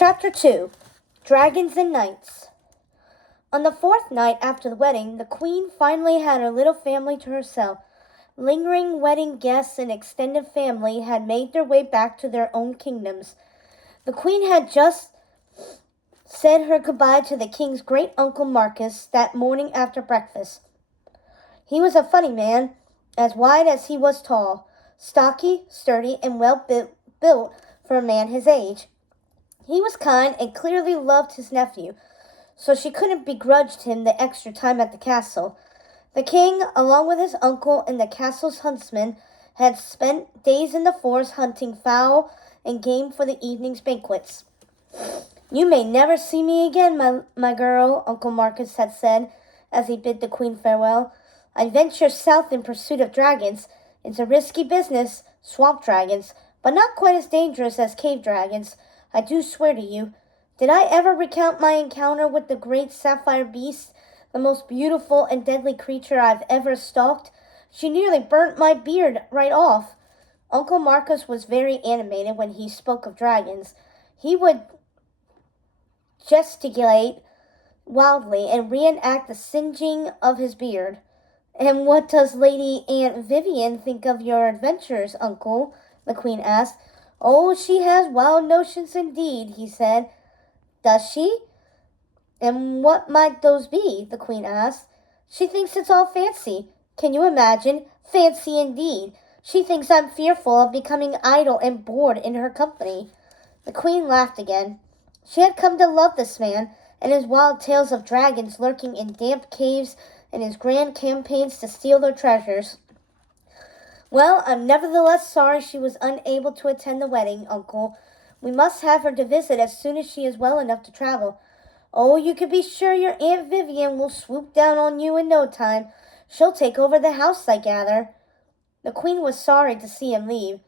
Chapter 2 Dragons and Knights. On the fourth night after the wedding, the queen finally had her little family to herself. Lingering wedding guests and extended family had made their way back to their own kingdoms. The queen had just said her goodbye to the king's great-uncle Marcus that morning after breakfast. He was a funny man, as wide as he was tall, stocky, sturdy, and well-built for a man his age. He was kind and clearly loved his nephew, so she couldn't begrudge him the extra time at the castle. The king, along with his uncle and the castle's huntsmen, had spent days in the forest hunting fowl and game for the evening's banquets. "You may never see me again, my girl," Uncle Marcus had said as he bid the queen farewell. "I venture south in pursuit of dragons. It's a risky business, swamp dragons, but not quite as dangerous as cave dragons. I do swear to you. Did I ever recount my encounter with the great sapphire beast, the most beautiful and deadly creature I've ever stalked? She nearly burnt my beard right off." Uncle Marcus was very animated when he spoke of dragons. He would gesticulate wildly and reenact the singeing of his beard. "And what does Lady Aunt Vivian think of your adventures, Uncle?" the queen asked. "Oh, she has wild notions indeed," he said. "Does she? And what might those be?" the queen asked. "She thinks it's all fancy. Can you imagine? Fancy indeed. She thinks I'm fearful of becoming idle and bored in her company." The queen laughed again. She had come to love this man, and his wild tales of dragons lurking in damp caves, and his grand campaigns to steal their treasures. "Well, I'm nevertheless sorry she was unable to attend the wedding, Uncle. We must have her to visit as soon as she is well enough to travel." "Oh, you can be sure your Aunt Vivian will swoop down on you in no time. She'll take over the house, I gather." The queen was sorry to see him leave,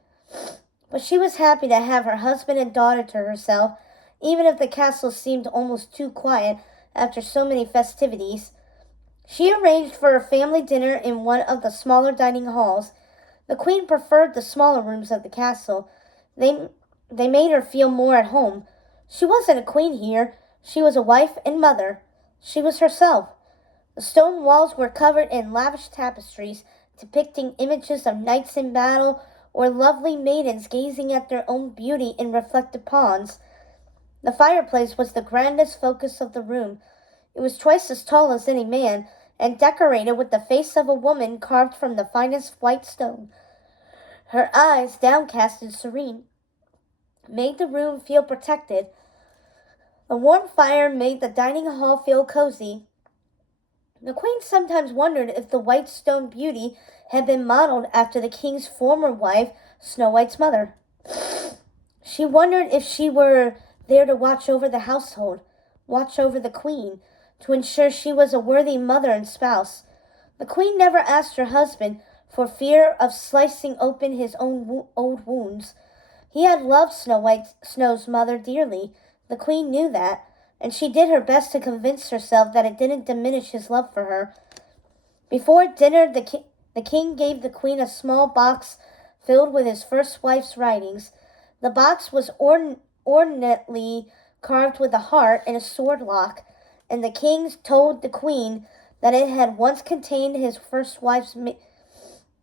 but she was happy to have her husband and daughter to herself, even if the castle seemed almost too quiet after so many festivities. She arranged for a family dinner in one of the smaller dining halls. The queen preferred the smaller rooms of the castle. They made her feel more at home. She wasn't a queen here. She was a wife and mother. She was herself. The stone walls were covered in lavish tapestries depicting images of knights in battle or lovely maidens gazing at their own beauty in reflected ponds. The fireplace was the grandest focus of the room. It was twice as tall as any man, and decorated with the face of a woman carved from the finest white stone. Her eyes, downcast and serene, made the room feel protected. A warm fire made the dining hall feel cozy. The queen sometimes wondered if the white stone beauty had been modeled after the king's former wife, Snow White's mother. She wondered if she were there to watch over the household, watch over the queen, to ensure she was a worthy mother and spouse. The queen never asked her husband for fear of slicing open his own old wounds. He had loved Snow's mother dearly. The queen knew that, and she did her best to convince herself that it didn't diminish his love for her. Before dinner, the king gave the queen a small box filled with his first wife's writings. The box was ornately carved with a heart and a sword lock, and the king told the queen that it had once contained his first wife's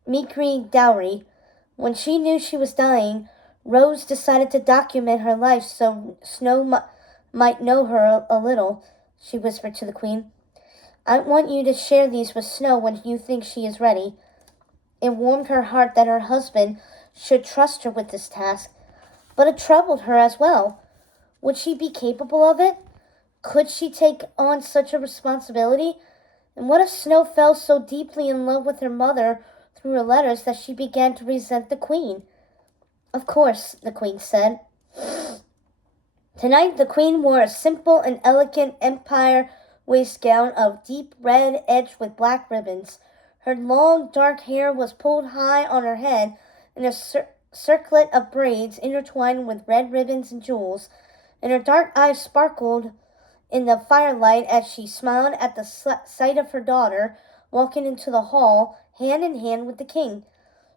meagre dowry. When she knew she was dying, Rose decided to document her life so Snow might know her a little. She whispered to the queen. "I want you to share these with Snow when you think she is ready." It warmed her heart that her husband should trust her with this task, but it troubled her as well. Would she be capable of it? Could she take on such a responsibility? And what if Snow fell so deeply in love with her mother through her letters that she began to resent the queen? "Of course," the queen said. Tonight the queen wore a simple and elegant empire waist gown of deep red edged with black ribbons. Her long dark hair was pulled high on her head in a circlet of braids intertwined with red ribbons and jewels, and her dark eyes sparkled in the firelight as she smiled at the sight of her daughter walking into the hall hand in hand with the king.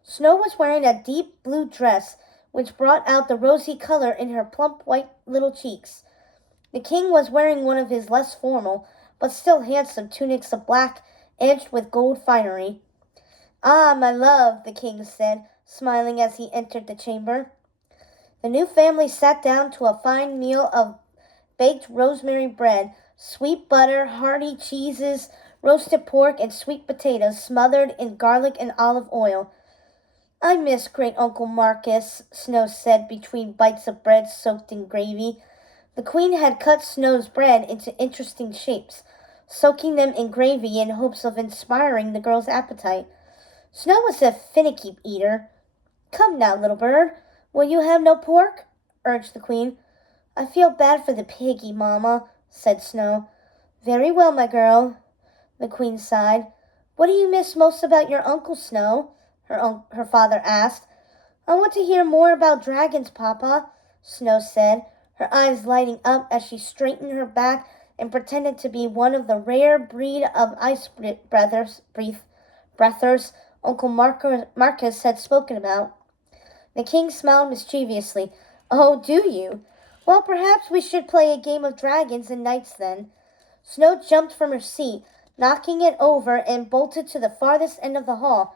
Snow was wearing a deep blue dress which brought out the rosy color in her plump white little cheeks. The king was wearing one of his less formal, but still handsome tunics of black, edged with gold finery. "Ah, my love," the king said, smiling as he entered the chamber. The new family sat down to a fine meal of baked rosemary bread, sweet butter, hearty cheeses, roasted pork, and sweet potatoes smothered in garlic and olive oil. "I miss Great Uncle Marcus," Snow said between bites of bread soaked in gravy. The queen had cut Snow's bread into interesting shapes, soaking them in gravy in hopes of inspiring the girl's appetite. Snow was a finicky eater. "Come now, little bird, will you have no pork?" urged the queen. "I feel bad for the piggy, Mamma," said Snow. "Very well, my girl," the queen sighed. "What do you miss most about your uncle, Snow?" her father asked. "I want to hear more about dragons, Papa," Snow said, her eyes lighting up as she straightened her back and pretended to be one of the rare breed of ice breathers Uncle Marcus had spoken about. The king smiled mischievously. "Oh, do you? Well, perhaps we should play a game of dragons and knights then." Snow jumped from her seat, knocking it over, and bolted to the farthest end of the hall.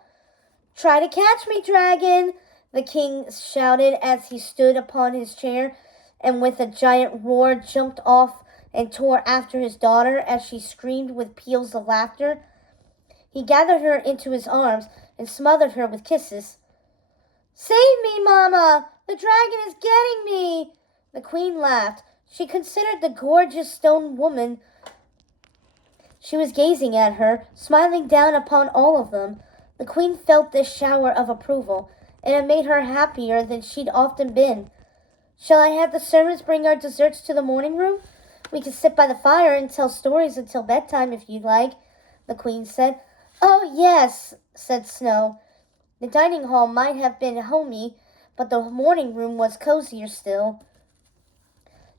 "Try to catch me, dragon!" the king shouted as he stood upon his chair, and with a giant roar jumped off and tore after his daughter as she screamed with peals of laughter. He gathered her into his arms and smothered her with kisses. "Save me, Mama! The dragon is getting me!" The queen laughed. She considered the gorgeous stone woman. She was gazing at her, smiling down upon all of them. The queen felt this shower of approval, and it made her happier than she'd often been. "Shall I have the servants bring our desserts to the morning room? We can sit by the fire and tell stories until bedtime if you'd like," the queen said. "Oh, yes," said Snow. The dining hall might have been homey, but the morning room was cozier still.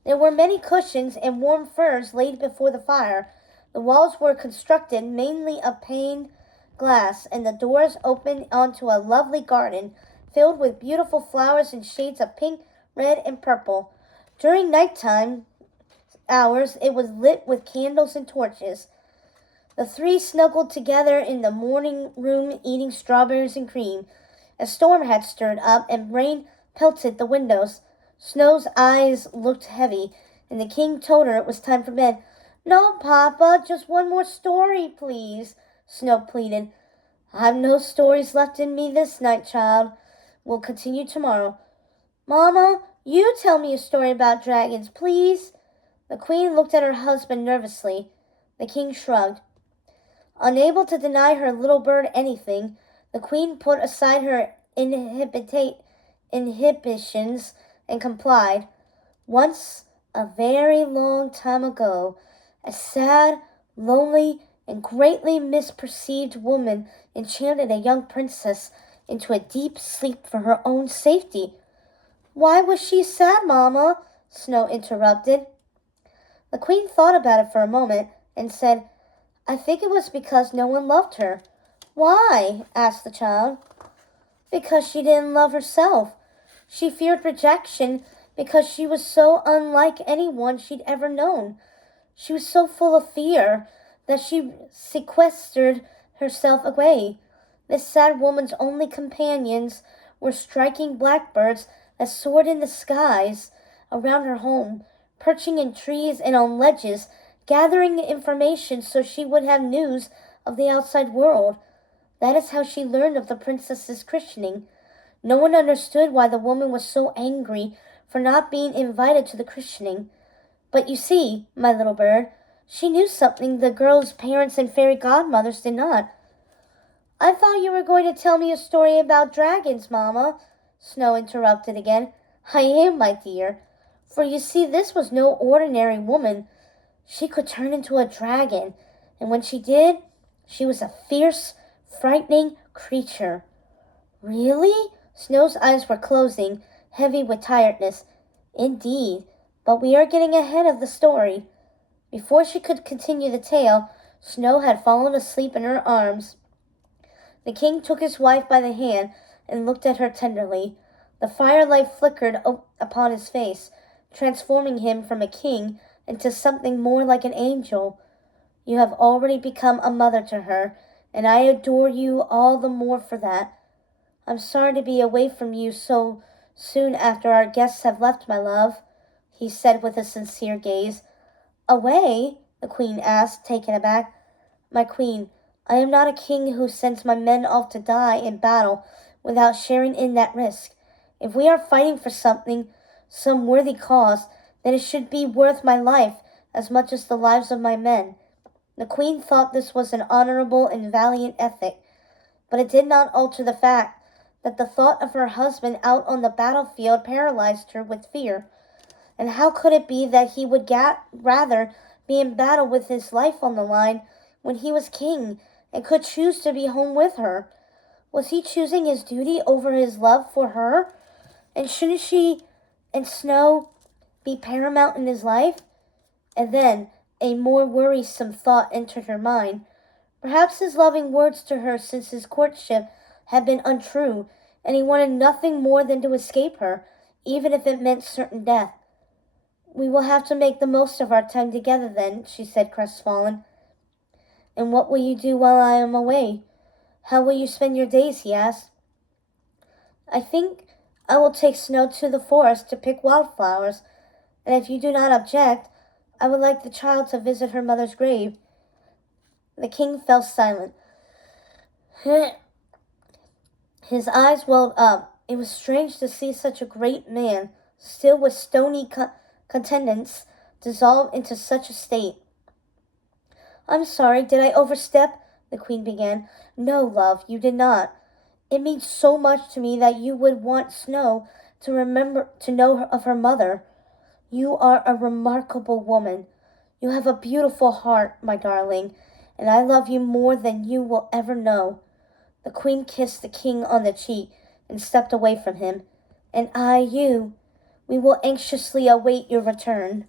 There were many cushions and warm furs laid before the fire. The walls were constructed mainly of paned glass, and the doors opened onto a lovely garden filled with beautiful flowers in shades of pink, red, and purple. During nighttime hours, it was lit with candles and torches. The three snuggled together in the morning room, eating strawberries and cream. A storm had stirred up, and rain pelted the windows. Snow's eyes looked heavy, and the king told her it was time for bed. "No, Papa, just one more story, please," Snow pleaded. "I've no stories left in me this night, child. We'll continue tomorrow." "Mama, you tell me a story about dragons, please." The queen looked at her husband nervously. The king shrugged. Unable to deny her little bird anything, the queen put aside her inhibitions and complied. "Once, a very long time ago, a sad, lonely, and greatly misperceived woman enchanted a young princess into a deep sleep for her own safety." "Why was she sad, Mamma?" Snow interrupted. The queen thought about it for a moment and said, "I think it was because no one loved her." "Why?" asked the child. "Because she didn't love herself. She feared rejection because she was so unlike anyone she'd ever known. She was so full of fear that she sequestered herself away. This sad woman's only companions were striking blackbirds that soared in the skies around her home, perching in trees and on ledges, gathering information so she would have news of the outside world. That is how she learned of the princess's christening. No one understood why the woman was so angry for not being invited to the christening. But you see, my little bird, she knew something the girl's parents and fairy godmothers did not." "I thought you were going to tell me a story about dragons, Mamma," Snow interrupted again. "I am, my dear. For you see, this was no ordinary woman. She could turn into a dragon, and when she did, she was a fierce, frightening creature." "Really?" Snow's eyes were closing, heavy with tiredness. "Indeed, but we are getting ahead of the story." Before she could continue the tale, Snow had fallen asleep in her arms. The king took his wife by the hand and looked at her tenderly. The firelight flickered upon his face, transforming him from a king into something more like an angel. You have already become a mother to her, and I adore you all the more for that. I'm sorry to be away from you so soon after our guests have left, my love, he said with a sincere gaze. Away? The queen asked, taken aback. My queen, I am not a king who sends my men off to die in battle without sharing in that risk. If we are fighting for something, some worthy cause, then it should be worth my life as much as the lives of my men. The queen thought this was an honorable and valiant ethic, but it did not alter the fact that the thought of her husband out on the battlefield paralyzed her with fear. And how could it be that he would rather be in battle with his life on the line when he was king and could choose to be home with her? Was he choosing his duty over his love for her? And shouldn't she and Snow be paramount in his life? And then a more worrisome thought entered her mind. Perhaps his loving words to her since his courtship had been untrue, and he wanted nothing more than to escape her, even if it meant certain death. We will have to make the most of our time together then, she said, crestfallen. And what will you do while I am away? How will you spend your days? He asked. I think I will take Snow to the forest to pick wildflowers, and if you do not object, I would like the child to visit her mother's grave. The king fell silent. His eyes welled up. It was strange to see such a great man, still with stony countenance, dissolve into such a state. I'm sorry, did I overstep? The queen began. No, love, you did not. It means so much to me that you would want Snow to know of her mother. You are a remarkable woman. You have a beautiful heart, my darling, and I love you more than you will ever know. The queen kissed the king on the cheek and stepped away from him. And I, you, we will anxiously await your return.